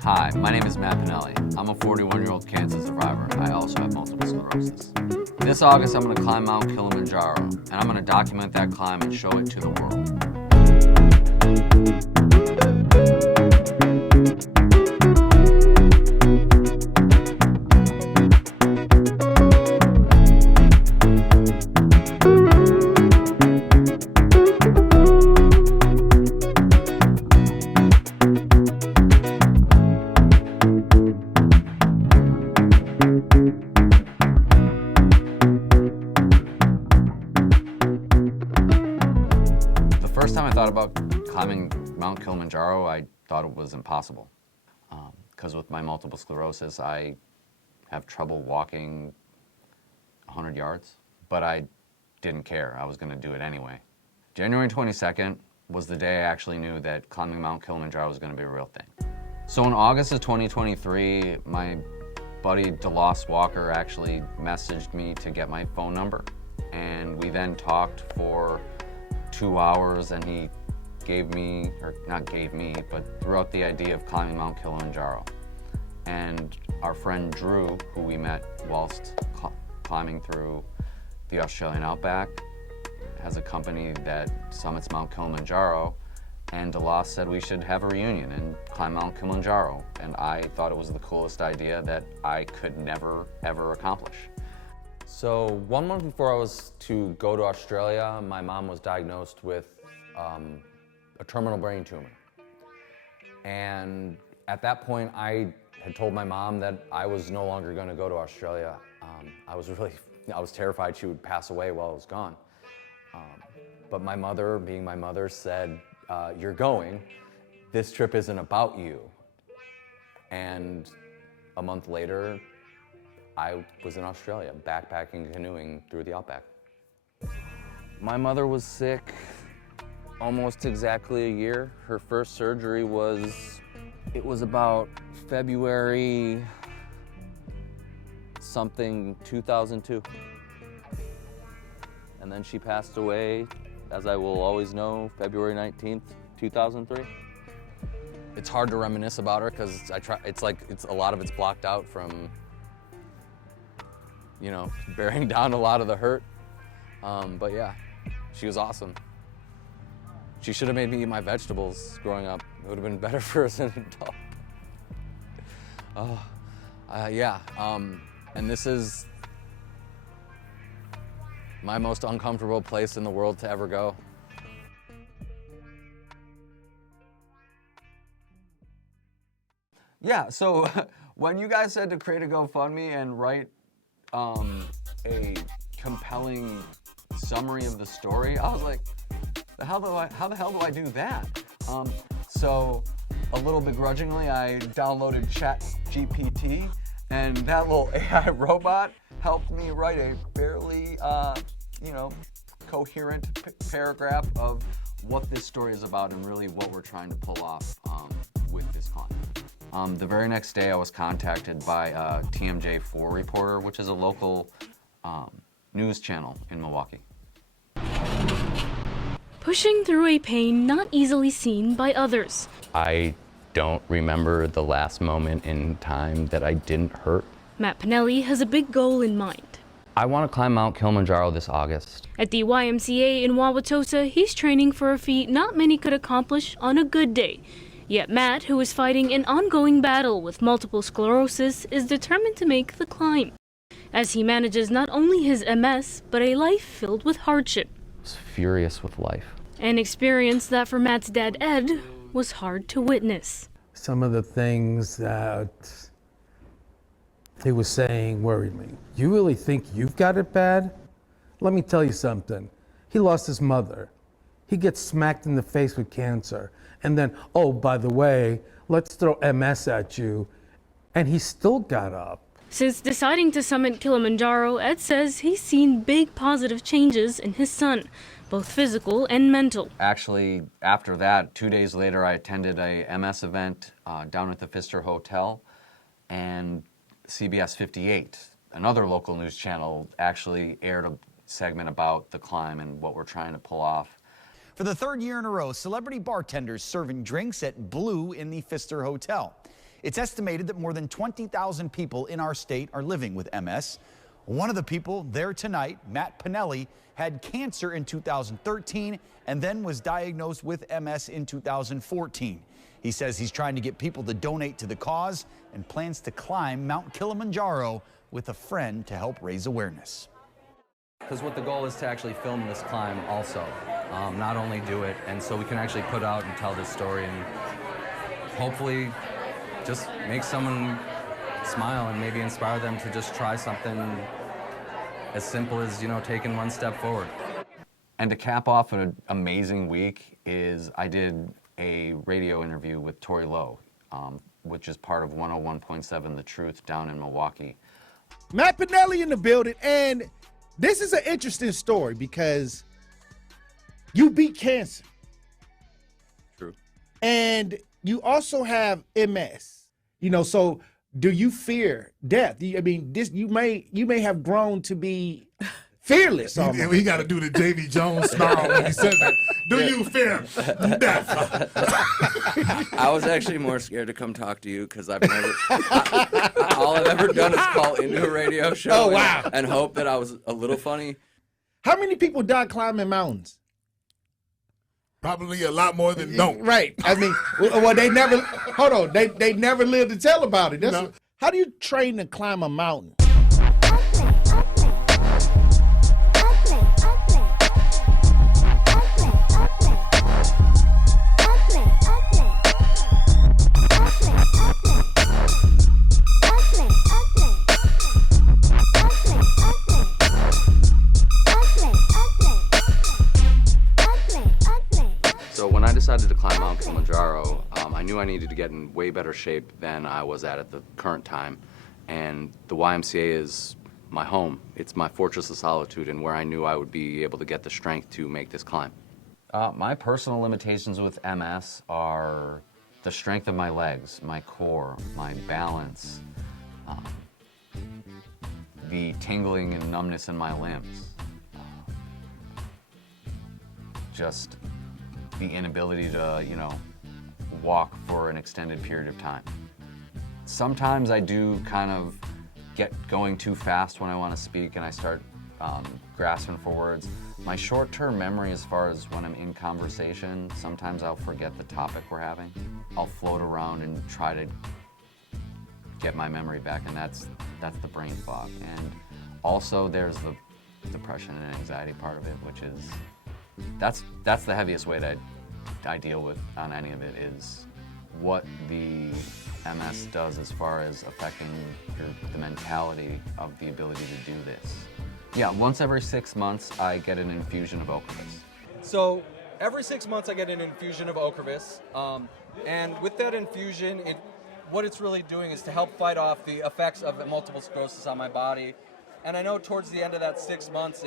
Hi, my name is Matt Pinelli. I'm a 41-year-old cancer survivor. I also have multiple sclerosis. This August, I'm going to climb Mount Kilimanjaro, and I'm going to document that climb and show it to the world. The first time I thought about climbing Mount Kilimanjaro, I thought it was impossible. Because with my multiple sclerosis, I have trouble walking 100 yards, but I didn't care. I was going to do it anyway. January 22nd was the day I actually knew that climbing Mount Kilimanjaro was going to be a real thing. So in August of 2023, my buddy DeLoss Walker actually messaged me to get my phone number. And we then talked for 2 hours, and he gave me, or not gave me, but threw out the idea of climbing Mount Kilimanjaro. And our friend Drew, who we met whilst climbing through the Australian outback, has a company that summits Mount Kilimanjaro, and DeLoss said we should have a reunion and climb Mount Kilimanjaro. And I thought it was the coolest idea that I could never, ever accomplish. So 1 month before I was to go to Australia, my mom was diagnosed with a terminal brain tumor. And at that point, I had told my mom that I was no longer going to go to Australia. I was terrified she would pass away while I was gone. But my mother, being my mother, said, "You're going. This trip isn't about you." And a month later, I was in Australia, backpacking, canoeing through the outback. My mother was sick almost exactly a year. Her first surgery was about February something 2002. And then she passed away, as I will always know, February 19th, 2003. It's hard to reminisce about her because a lot of it's blocked out from, bearing down a lot of the hurt. But yeah, she was awesome. She should have made me eat my vegetables growing up. It would have been better for us as an adult. And this is my most uncomfortable place in the world to ever go. Yeah, so when you guys said to create a GoFundMe and write a compelling summary of the story, I was like, how the hell do I do that? So a little begrudgingly, I downloaded ChatGPT, and that little AI robot helped me write a fairly, coherent paragraph of what this story is about and really what we're trying to pull off with this climb. The very next day, I was contacted by a TMJ4 reporter, which is a local news channel in Milwaukee. Pushing through a pain not easily seen by others. I don't remember the last moment in time that I didn't hurt. Matt Pinelli has a big goal in mind. I want to climb Mount Kilimanjaro this August. At the YMCA in Wauwatosa, he's training for a feat not many could accomplish on a good day. Yet Matt, who is fighting an ongoing battle with multiple sclerosis, is determined to make the climb, as he manages not only his MS, but a life filled with hardship. I was furious with life. An experience that for Matt's dad, Ed, was hard to witness. Some of the things that he was saying worried me. You really think you've got it bad? Let me tell you something. He lost his mother. He gets smacked in the face with cancer. And then, oh, by the way, let's throw MS at you. And he still got up. Since deciding to summit Kilimanjaro, Ed says he's seen big positive changes in his son, both physical and mental. Actually, after that, 2 days later, I attended a MS event down at the Pfister Hotel, and CBS 58, another local news channel, actually aired a segment about the climb and what we're trying to pull off. For the third year in a row, celebrity bartenders serving drinks at Blue in the Pfister Hotel. It's estimated that more than 20,000 people in our state are living with MS. One of the people there tonight, Matt Pinelli, had cancer in 2013 and then was diagnosed with MS in 2014. He says he's trying to get people to donate to the cause and plans to climb Mount Kilimanjaro with a friend to help raise awareness. Because what the goal is to actually film this climb also, not only do it, and so we can actually put out and tell this story and hopefully just make someone smile and maybe inspire them to just try something as simple as, you know, taking one step forward. And to cap off an amazing week is I did a radio interview with Tori Lowe, which is part of 101.7 The Truth down in Milwaukee. Matt Pinelli in the building, and this is an interesting story because you beat cancer. True. And you also have MS. You know, so do you fear death? I mean, this you may have grown to be fearless. He got to do the Davy Jones snarl when he says that. Do you fear death? I was actually more scared to come talk to you because I've never. All I've ever done is call into a radio show. Oh, wow. And hope that I was a little funny. How many people die climbing mountains? Probably a lot more than don't. Right. I mean, well, they never. Hold on. They never lived to tell about it. No. How do you train to climb a mountain? So when I decided to climb Mount Kilimanjaro, I knew I needed to get in way better shape than I was at the current time. And the YMCA is my home. It's my fortress of solitude and where I knew I would be able to get the strength to make this climb. My personal limitations with MS are the strength of my legs, my core, my balance, the tingling and numbness in my limbs, just the inability to, you know, walk for an extended period of time. Sometimes I do kind of get going too fast when I want to speak and I start grasping for words. My short-term memory as far as when I'm in conversation, sometimes I'll forget the topic we're having. I'll float around and try to get my memory back, and that's the brain fog. And also there's the depression and anxiety part of it, which is that's the heaviest weight I deal with on any of it, is what the MS does as far as affecting the mentality of the ability to do this. Yeah, once every 6 months I get an infusion of Ocrevus. So every 6 months I get an infusion of Ocrevus, and with that infusion, what it's really doing is to help fight off the effects of the multiple sclerosis on my body. And I know towards the end of that 6 months,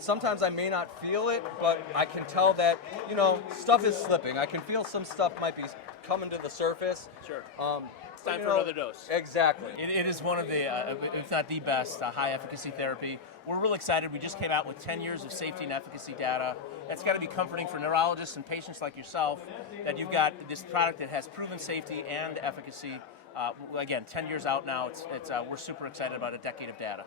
sometimes I may not feel it, but I can tell that, you know, stuff is slipping. I can feel some stuff might be coming to the surface. Sure. It's time for another dose. Exactly. It is one of the, if not the best, high efficacy therapy. We're real excited. We just came out with 10 years of safety and efficacy data. That's got to be comforting for neurologists and patients like yourself, that you've got this product that has proven safety and efficacy. Again, 10 years out now. We're super excited about a decade of data.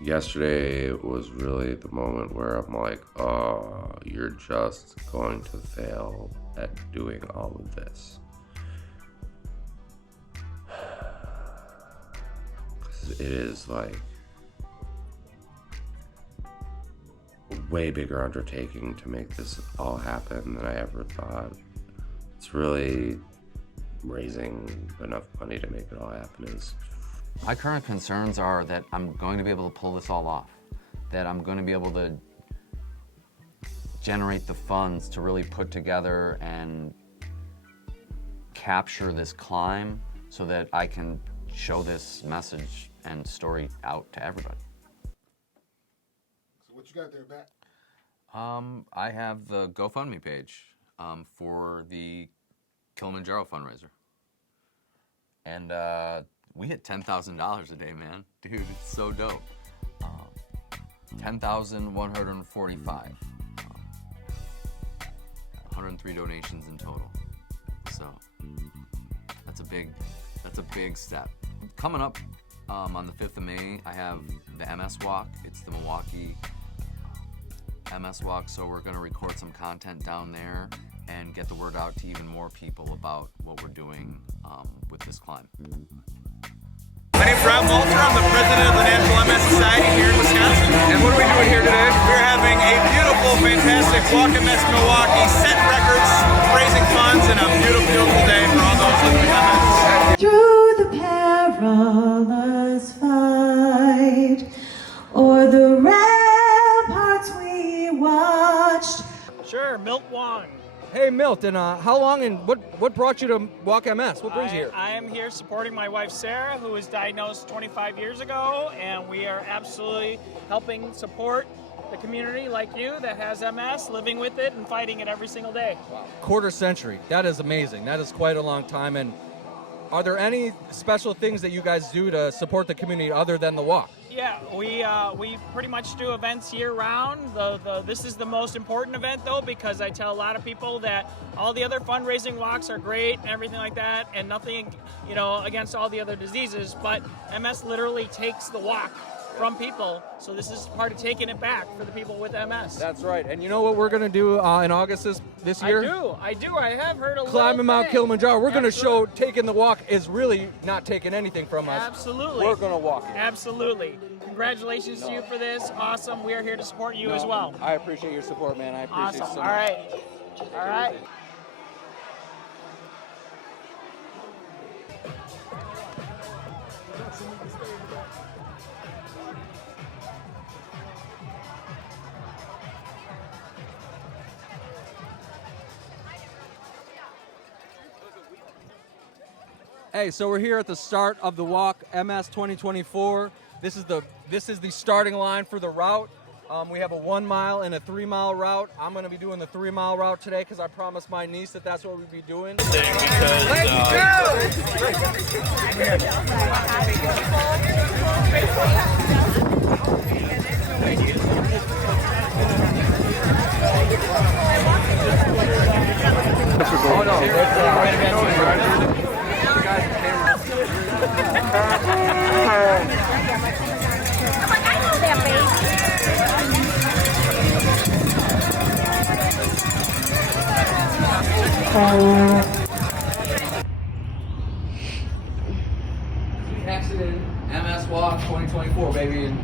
Yesterday was really the moment where I'm like, oh, you're just going to fail at doing all of this. 'Cause it is like a way bigger undertaking to make this all happen than I ever thought. It's really raising enough money to make it all happen is. My current concerns are that I'm going to be able to pull this all off, that I'm going to be able to generate the funds to really put together and capture this climb so that I can show this message and story out to everybody. So what you got there, Matt? I have the GoFundMe page for the Kilimanjaro fundraiser. And we hit $10,000 a day, man. Dude, it's so dope. 10,145. 103 donations in total. So a big step. Coming up on the 5th of May, I have the MS Walk. It's the Milwaukee MS Walk, so we're gonna record some content down there and get the word out to even more people about what we're doing with this climb. My name's Rob Walter. I'm the president of the National MS Society here in Wisconsin. And what are we doing here today? We're having a beautiful, fantastic Walk MS Milwaukee, set records, raising funds, and a beautiful day for all those living with MS. Through the perilous fight, or the ramparts we watched. Sure, Milt Wong. Hey, Milt, and how long and what brought you to Walk MS? What brings you here? I am here supporting my wife Sarah, who was diagnosed 25 years ago, and we are absolutely helping support the community like you that has MS, living with it and fighting it every single day. Wow. Quarter century. That is amazing. That is quite a long time. And are there any special things that you guys do to support the community other than the walk? Yeah, we pretty much do events year round. This is the most important event though, because I tell a lot of people that all the other fundraising walks are great and everything like that, and nothing, against all the other diseases, but MS literally takes the walk from people, so this is part of taking it back for the people with MS. That's right. And you know what we're going to do in August this year? I do. I have heard a little Climbing Mount thing. Kilimanjaro. We're going to show taking the walk is really not taking anything from us. Absolutely. We're going to walk it. Absolutely. Congratulations to you for this. Awesome. We are here to support you as well. I appreciate your support, man. I appreciate Awesome. it so All much. right. All right. Hey, so we're here at the start of the Walk MS 2024. This is the starting line for the route. We have a 1 mile and a 3 mile route. I'm going to be doing the 3 mile route today because I promised my niece that that's what we'd be doing. Oh no, Accident, MS Walk 2024, baby. And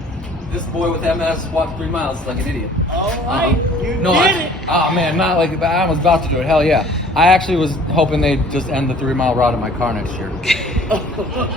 this boy with MS walked 3 miles like an idiot. All right. You No, did it. Oh man, not like I was about to do it. Hell yeah. I actually was hoping they'd just end the 3 mile route in my car next year.